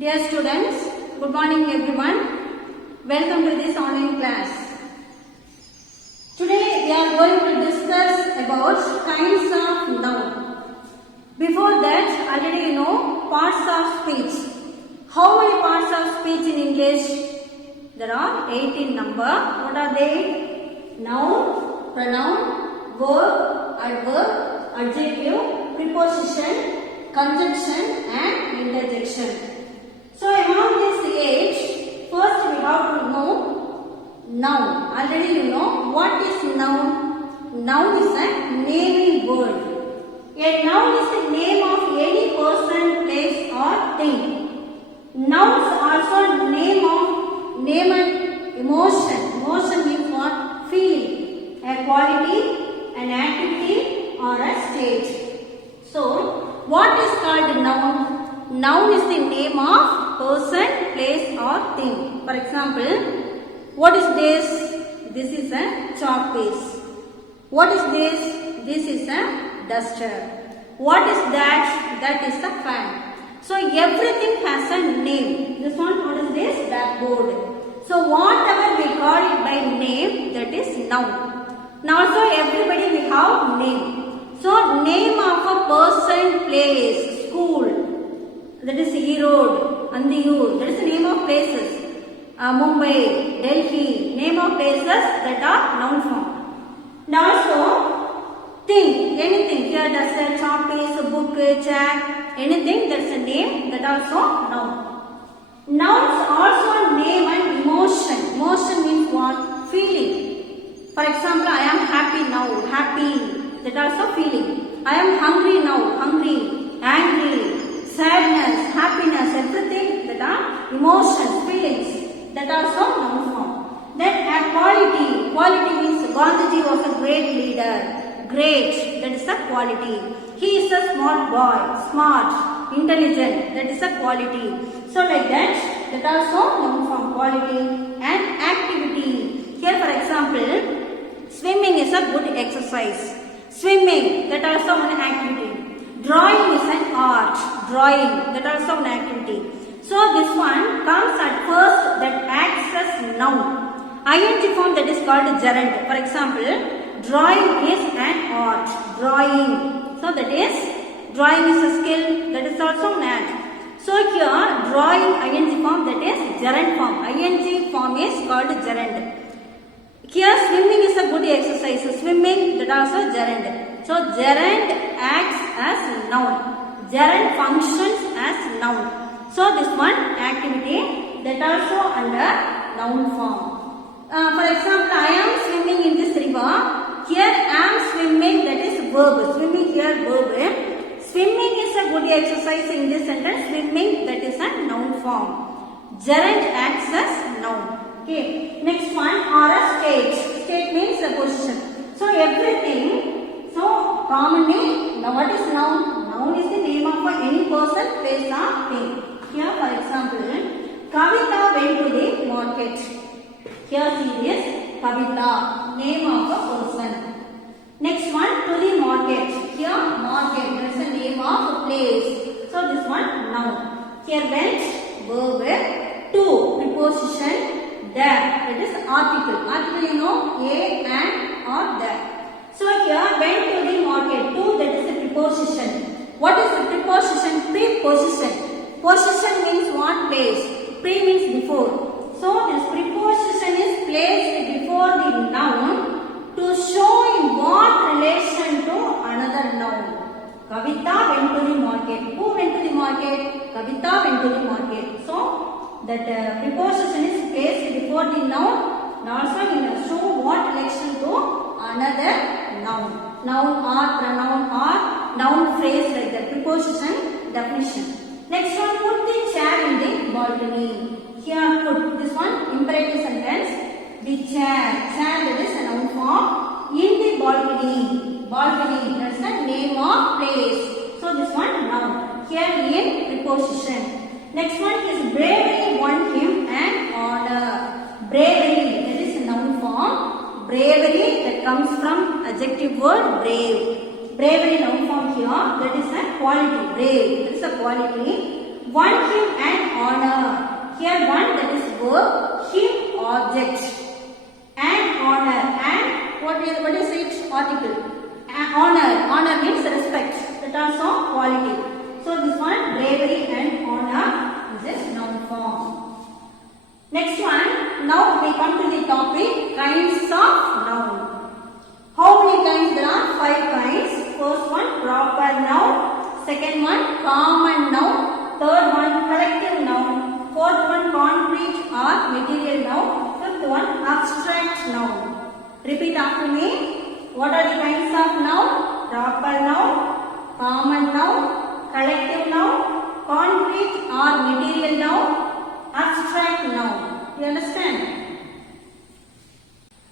Dear students, good morning everyone. Welcome to this online class. Today we are going to discuss about kinds of noun. Before that, already you know parts of speech. How many parts of speech in English? There are 8 in number. What are they? Noun, pronoun, verb, adverb, adjective, preposition, conjunction and interjection. So among these 8, first we have to know noun. Already you know what is noun. Noun is a naming word. A noun is the name of any person, place or thing. Nouns also name and emotion. Emotion means what? Feeling. A quality, an activity or a state. So what is called noun? Noun is the name of person, place or thing. For example, what is this? This is a chalk piece. What is this? This is a duster. What is that? That is the fan. So everything has a name. This one, what is this? Blackboard. So whatever we call it by name, that is noun. Now also everybody will have name. So name of a person, place, school. That is Erode, Andiyur. That is the name of places. Mumbai, Delhi. Name of places that are noun form. Now also, thing, anything. Here duster, chalk piece, book, chair, anything that's a name, that also noun. Nouns also name and emotion. Emotion means what? Feeling. For example, I am happy now. Happy. That also feeling. I am hungry now. Hungry. Angry. Sadness, happiness, everything that are emotions, feelings, that are also noun form. Then a quality. Quality means Gandhiji was a great leader. Great, that is a quality. He is a smart boy, smart, intelligent, that is a quality. So like that also noun form, quality. And activity. Here for example, swimming is a good exercise. Swimming, that also one activity. Drawing is an art. Drawing, that also an activity. So this one comes at first that acts as noun. ING form, that is called gerund. For example, drawing is an art. Drawing. So that is, drawing is a skill. That is also an act. So here, drawing ING form, that is gerund form. ING form is called gerund. Here swimming is a good exercise. Swimming, that also gerund. So gerund acts as noun. Gerund functions as noun. So this one activity, that also under noun form. For example, I am swimming in this river. Here I am swimming, that is verb. Swimming here verb. Swimming is a good exercise in this sentence. Swimming, that is a noun form. Gerund acts as noun. Okay. Next one, or a state. State means a position. So everything. So commonly, now what is noun? Noun is the name of any person, place or thing. Here for example, Kavita went to the market. Here see this, Kavita, name of a person. Next one, to the market. Here market, that is the name of a place. So this one noun. Here went, verb, to, preposition, there. That is article. Article you know, a, and, or, there. So here went to the market. To, that is the preposition. What is the preposition? Preposition. Position means what? Place. Pre means before. So this preposition is placed before the noun to show in what relation to another noun. Kavita went to the market. Who went to the market? Kavita went to the market. So that preposition is placed before the noun and also in show what relation to another noun. Noun or pronoun or noun phrase like that. Preposition definition. Next one, put the chair in the balcony. Here put this one imperative sentence. The chair. Chair, that is a noun form. In the balcony. Balcony, that is the name of place. So this one noun. Here in preposition. Next one is bravery won him an honor. Bravery, that is a noun form. Bravery, that comes from adjective word brave. Bravery noun form here, that is a quality. Brave, that is a quality. One him and honor. Here one, that is verb, him object. And honor. And what is it? Article. Honor. Honor means respect. That also quality. So this one, bravery and honor, this is noun form. Next one, now we come to the topic, kinds of noun. How many kinds? There are 5 kinds. First one, proper noun. Second one, common noun. Third one, collective noun. Fourth one, concrete or material noun. Fifth one, abstract noun. Repeat after me. What are the kinds of noun? Proper noun, common noun, collective noun, concrete or material noun, abstract noun. You understand?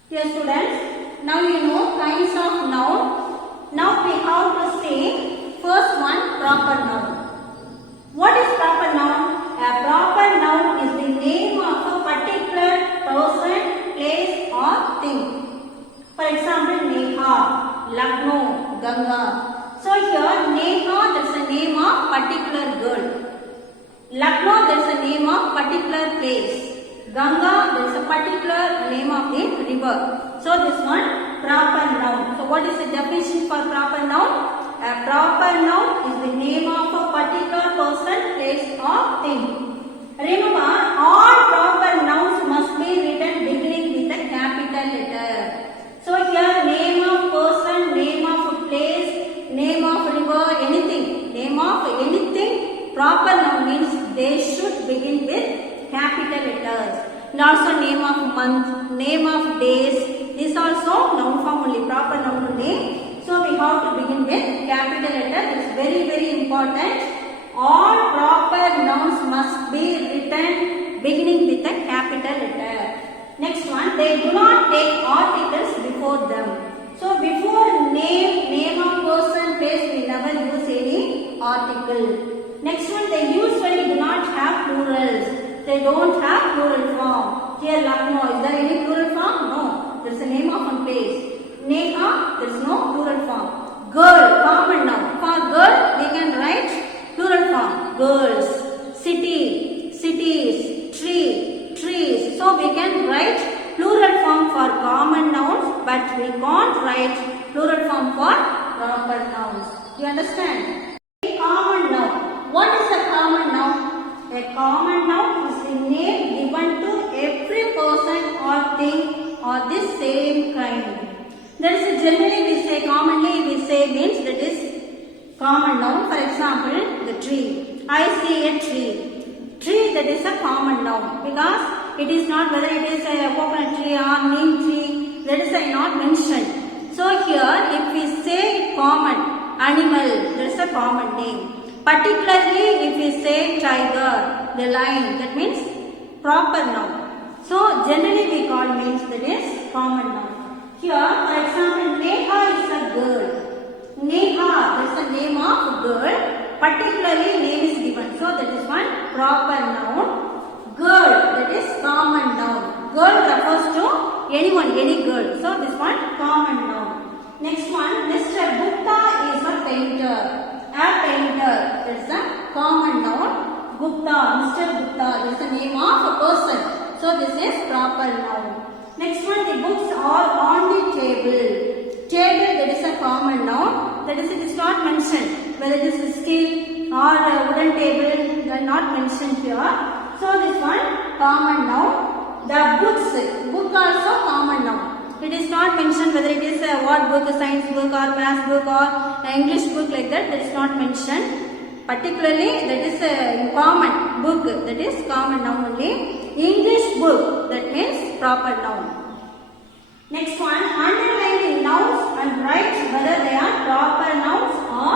Yes, students. Now you know kinds of noun. Now we have to say first one, proper noun. What is proper noun? A proper noun is the name of a particular person, place or thing. For example, Neha, Lucknow, Ganga. So here Neha, that's the name of particular girl. Lucknow, that's the name of particular place. Ganga, that's a particular name of the river. So this one, proper noun. So what is the definition for proper noun? A proper noun is the name of a particular person, place or thing. Remember, all proper nouns must be written beginning with a capital letter. So here name of person, name of place, name of river, anything. Name of anything, proper noun means they should begin with capital letters. And also name of month, name of days. This also noun form only, proper noun only. So we have to begin with capital letter. It is very, very important. All proper nouns must be written beginning with a capital letter. Next one, they do not take articles before them. So before name of person, place, we never use any article. Next one, they usually do not have plurals. They don't have plural form. Here Lucknow, is there any plural form? No. There is a name of one place. Neha, there is no plural form. Girl, common noun. For girl, we can write plural form. Girls. City, cities. Tree, trees. So we can write plural form for common nouns, but we can't write plural form for proper nouns. You understand? A common noun. What is a common noun? A common noun is the name given to every person or thing or the same kind. There is generally we say, commonly we say means that is common noun. For example, the tree. I see a tree. Tree, that is a common noun because it is not whether it is a coconut tree or neem tree, that is not mentioned. So here if we say common, animal, that is a common name. Particularly if we say tiger, the lion, that means proper noun. So generally we call means that is common noun. Here for example, Neha is a girl. Neha, that is the name of girl. Particularly name is given. So that is one proper noun. Girl, that is common noun. Girl refers to anyone, any girl. So this one common noun. Next one, Mr. Gupta is a painter. A painter, that is a common noun. Gupta, Mr. Gupta, that is the name of a person. So this is proper noun. Next one, the books are on the table. Table, that is a common noun. That is, it is not mentioned. Whether it is steel or a wooden table, they are not mentioned here. So this one common noun. The books, book also common noun. It is not mentioned whether it is a what book, a science book or math book or an English book like that. That is not mentioned. Particularly that is a common book. That is common noun only. English book, that means proper noun. Next one, underline the nouns and write whether they are proper nouns or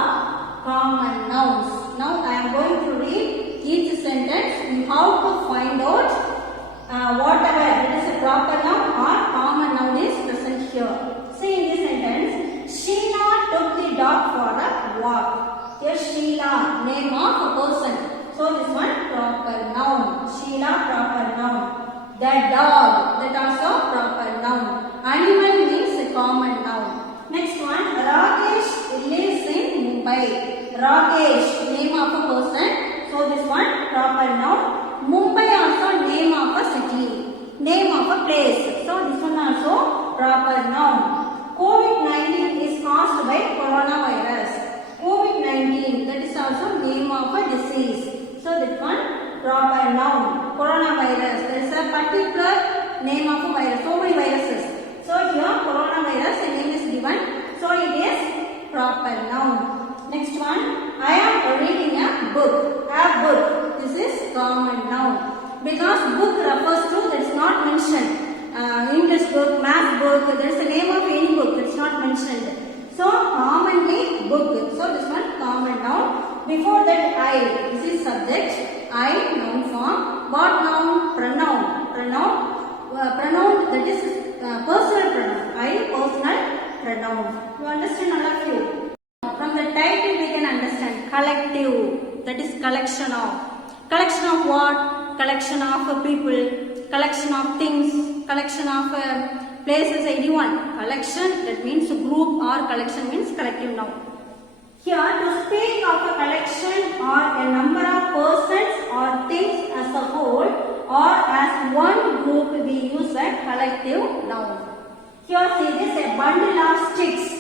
common nouns. Now I am going to read each sentence. You have to find out whatever that is a proper noun or common noun is present here. See in this sentence, Sheila took the dog for a walk. Here Sheila, name of a person. So this one proper noun. Sheila, proper noun. The dog, that also proper noun. Animal means a common noun. Next one, Rakesh lives in Mumbai. Rakesh, name of a person. So this one proper noun. Mumbai also name of a city, name of a place. So this one also proper noun. COVID-19 is caused by coronavirus. COVID-19, that is also name of a disease. So that one proper noun. Coronavirus, there is a particular name of a virus. So many viruses. So here coronavirus, the name is given. So it is proper noun. Next one, I am reading a book. A book. This is common noun. Because book refers to, that is not mentioned. English book, math book, there is a name of any book, that is not mentioned. So commonly book. So this one common noun. Before that I, this is subject. I, noun form. What noun? Pronoun. Pronoun. Pronoun, that is personal pronoun. I, personal pronoun. You understand all of you? From the title we can understand collective, that is collection of. Collection of what? Collection of people, collection of things, collection of places, anyone. Collection, that means group, or collection means collective noun. Here to speak of a collection or a number of persons or things as a whole or as one group, we use a collective noun. Here see this, a bundle of sticks.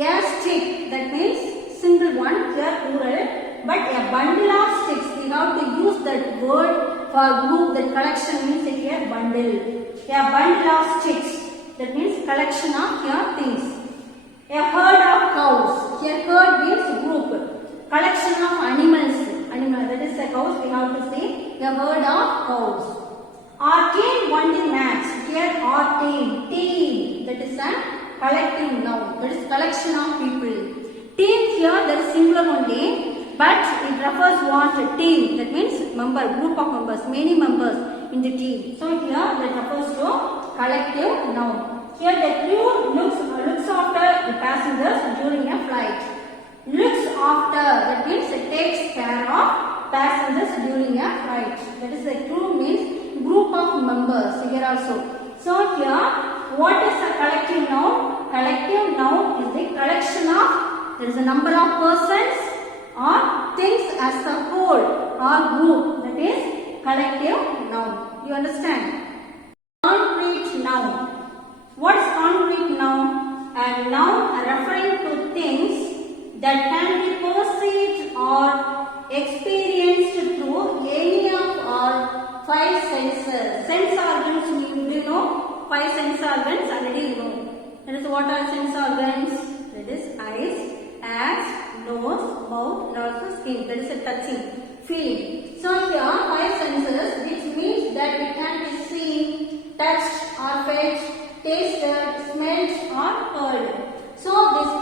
A stick, that means single one, here plural, but a bundle of sticks, we have to use that word for group. That collection means here bundle. A bundle of sticks, that means collection of here things. A herd of cows, here herd means group. Collection of animals, animal, that is a cows, we have to say a herd of cows. Our team won the match, here our team, team, that is a collective noun, that is collection of people. Team here, that is singular only, but it refers what? Team, that means member, group of members, many members in the team. So here that refers to collective noun. Here the crew looks after the passengers during a flight. Looks after, that means it takes care of passengers during a flight. That is the crew means group of members here also. So here what is a collective noun? Collective noun is the collection of, there is a number of persons or things as a whole or group, that is collective noun. You understand? Concrete noun. What is concrete noun? A noun referring to things that can be perceived or experienced through any of our five senses. Sense organs, do you know? Five sense organs already you know. That is what are sense organs? That is eyes, eyes, nose, mouth, and also skin. That is a touching, feeling. So here five senses, which means that it can be seen, touched or felt, tasted, smelled or heard. So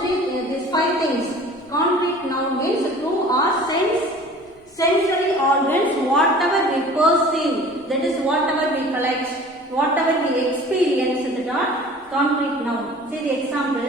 these five things. Concrete noun means through our sensory organs, whatever we perceive, that is whatever we collect, whatever we experience, that are concrete noun. See the example.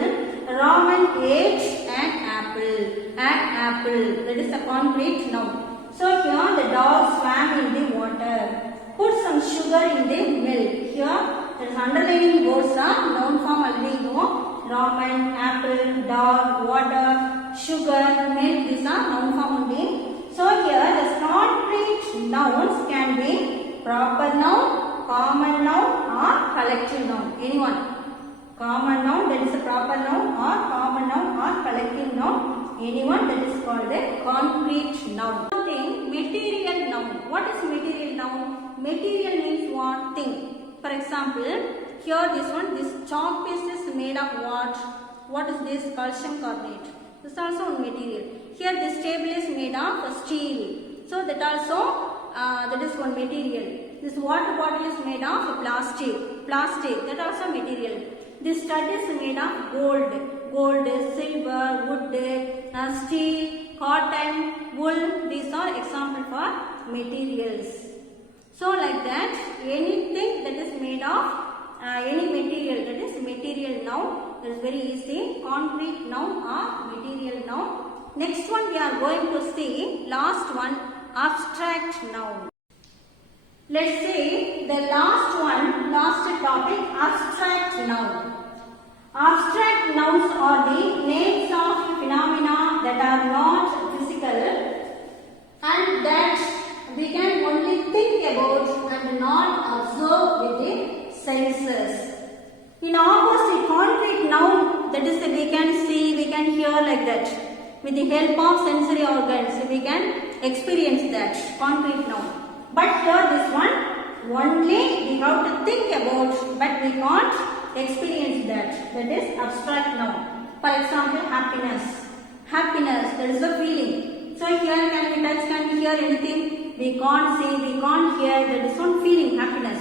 Raman ate an apple. An apple, that is a concrete noun. So here the dog swam in the water. Put some sugar in the milk. Here there is underlying words are noun form already you know. Raman, apple, dog, water, sugar, milk, these are noun form only. So here the concrete nouns can be proper noun, common noun or collective noun. Anyone. Common noun, that is a proper noun, or common noun or collective noun. Anyone, that is called a concrete noun. Material noun. What is material noun? Material means what? Thing. For example, here this one, this chalk piece is made of what? What is this? Calcium carbonate. This is also material. Here this table is made of steel. So that also, that is one material. This water bottle is made of plastic. Plastic, that also material. This stud is made of gold. Gold, silver, wood, steel, cotton, wool. These are example for materials. So like that, anything that is made of any material, that is material noun. That is very easy. Concrete noun or material noun. Next one we are going to see, last one, abstract noun. Let's say the last one, last topic, abstract noun. Abstract nouns are the names of phenomena that are not physical and that we can With the help of sensory organs, we can experience that concrete noun. But here this one, only we have to think about, but we can't experience that. That is abstract noun. For example, happiness. Happiness, that is a feeling. So here can we touch, can we hear anything? We can't see, we can't hear. That is one feeling, happiness.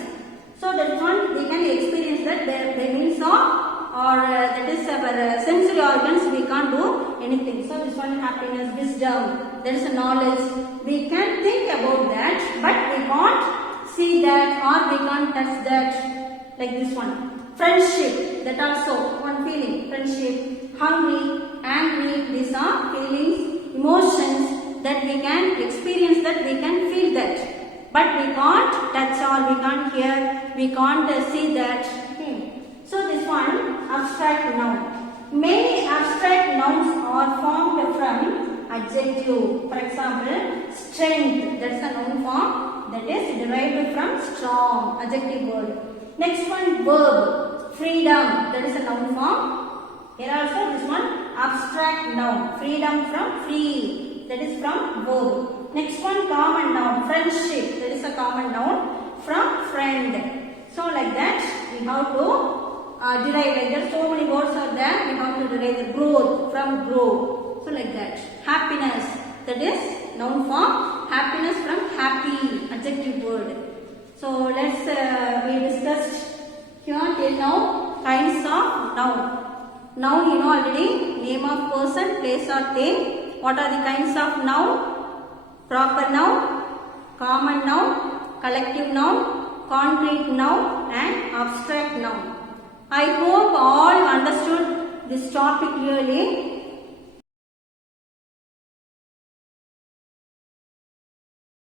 So that one we can experience that by means of, or that is our sensory organs, we can't do anything. So this one, happiness, wisdom, there is a knowledge. We can think about that, but we can't see that or we can't touch that. Like this one, friendship, that also one feeling, friendship, hungry, angry, these are feelings, emotions that we can experience, that we can feel that. But we can't touch or we can't hear, we can't see that. So this one, abstract noun. Many abstract nouns are formed from adjective. For example, strength, that's a noun form that is derived from strong, adjective word. Next one, verb, freedom, that is a noun form. Here also this one, abstract noun, freedom from free, that is from verb. Next one, common noun, friendship, that is a common noun from friend. So like that we have to derive, like there so many words are there, we have to derive the growth from grow. So like that. Happiness, that is noun form, happiness from happy, adjective word. So let's we discussed here till now kinds of noun. Noun you know already, name of person, place or thing. What are the kinds of noun? Proper noun, common noun, collective noun, concrete noun and abstract noun. I hope all understood this topic clearly.